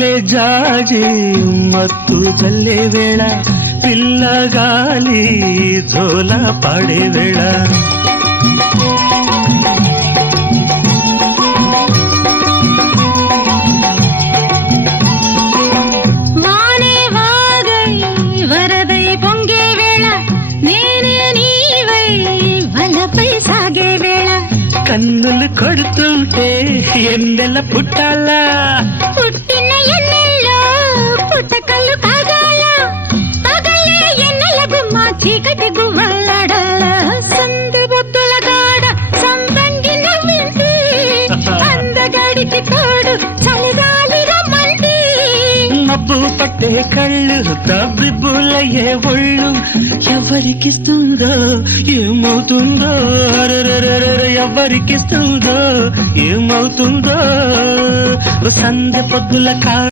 మల్లె జాజి మత్తు చల్లే వేళ పిల్లగాలి జోల పాడే వేళ వానే వాగై వరదై పొంగే వేళ నేనే నీవై వలపై సాగే వేళ కన్నులు కొడుతుంటే ఎన్నెల పుట్టాలా పుట్టిన ఎన్నెల్లో పుట్టకల్లు కాగాల పగలే ఎన్నెల గుమ్మ చీకటి గువ్వలాడాల సంది బొద్దుల గాడ సందంగి నవ్వింది అందగాడికి తోడు చలిగాలి రమ్మంది మబ్బు పట్టే కళ్ళు తబ్బిబ్బులయ్యే ఒళ్ళు ఎవరికిస్తుందో ఏమవుతుందో ఎవరికిస్తుందో ఏమవుతుందో సంధ్య పొద్దుల